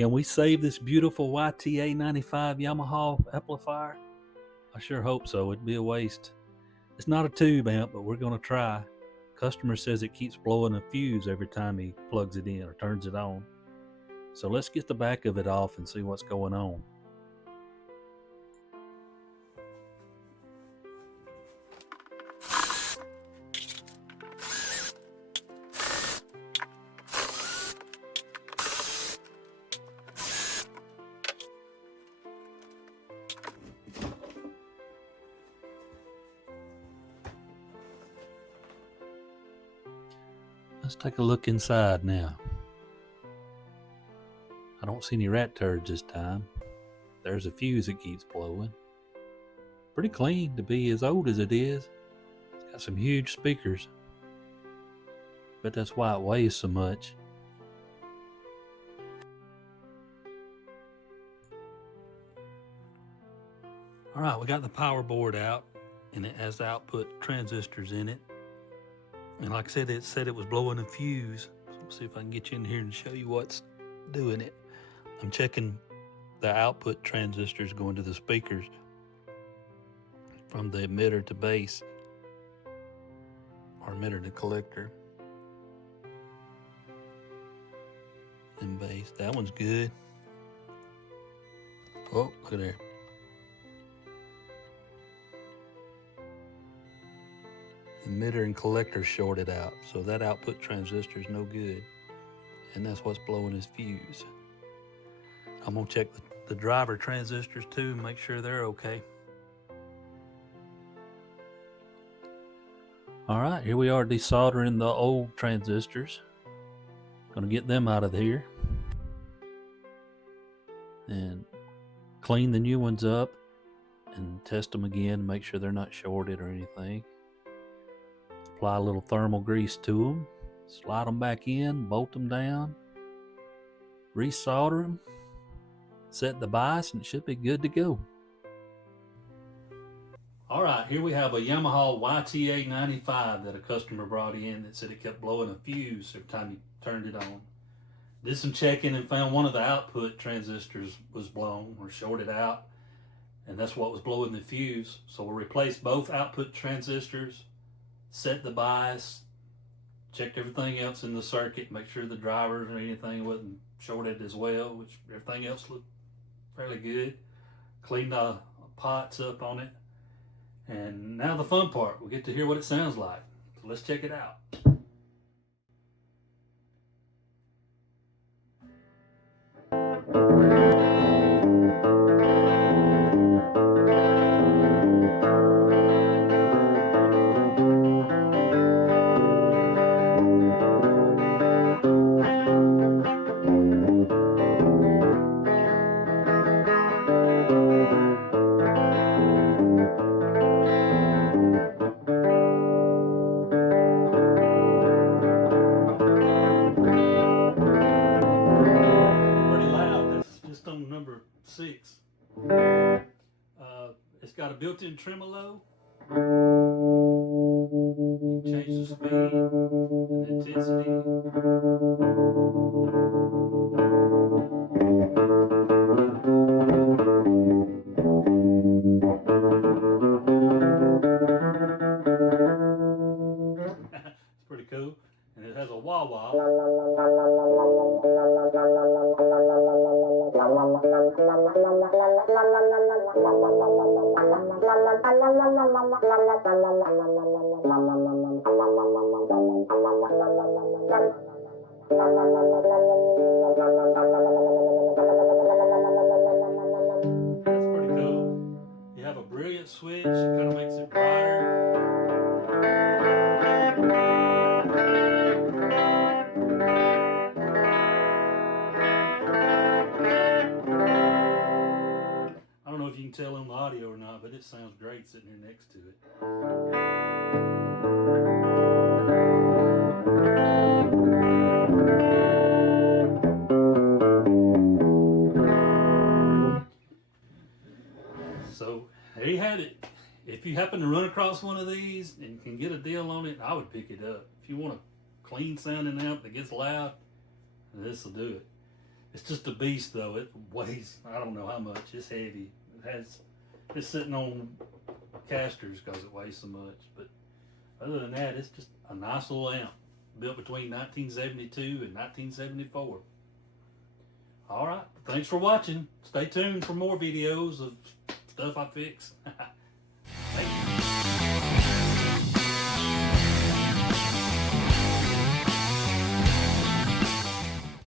Can we save this beautiful YTA95 Yamaha amplifier? I sure hope so. It'd be a waste. It's not a tube amp, but we're going to try. Customer says it keeps blowing a fuse every time he plugs it in or turns it on. So let's get the back of it off and see what's going on. Let's take a look inside now. I don't see any rat turds this time. There's a fuse that keeps blowing. Pretty clean to be as old as it is. It's got some huge speakers. But that's why it weighs so much. Alright, we got the power board out and it has the output transistors in it. And like I said, it was blowing a fuse. So let's see if I can get you in here and show you what's doing it. I'm checking the output transistors going to the speakers from the emitter to base, or emitter to collector. And base. That one's good. Oh, look at there. Emitter and collector shorted out, so that output transistor is no good, and that's what's blowing his fuse. I'm gonna check the driver transistors too and make sure they're okay. All right, here we are desoldering the old transistors. Gonna get them out of here and clean the new ones up and test them again, make sure they're not shorted or anything. Apply a little thermal grease to them, slide them back in, bolt them down, resolder them, set the bias, and it should be good to go. All right, here we have a Yamaha YTA95 that a customer brought in that said it kept blowing a fuse every time he turned it on. Did some checking and found one of the output transistors was blown or shorted out, and that's what was blowing the fuse. So we'll replace both output transistors, set the bias, checked everything else in the circuit, make sure the drivers or anything wasn't shorted as well, which everything else looked fairly good. Cleaned the pots up on it. And now the fun part, we get to hear what it sounds like. So let's check it out. On number 6. It's got a built-in tremolo. You change the speed and intensity. It's pretty cool. And it has a wah-wah. That's pretty cool. You have a brilliant switch, it kind of makes it brighter. I don't know if you can tell on the audio or not, but it sounds great sitting here next to it. So there you have it. If you happen to run across one of these and can get a deal on it, I would pick it up. If you want a clean sounding amp that gets loud, this will do it. It's just a beast though. It weighs, I don't know how much. It's heavy. It's sitting on casters because it weighs so much. But other than that, it's just a nice little amp built between 1972 and 1974. All right. Thanks for watching. Stay tuned for more videos of stuff I fix.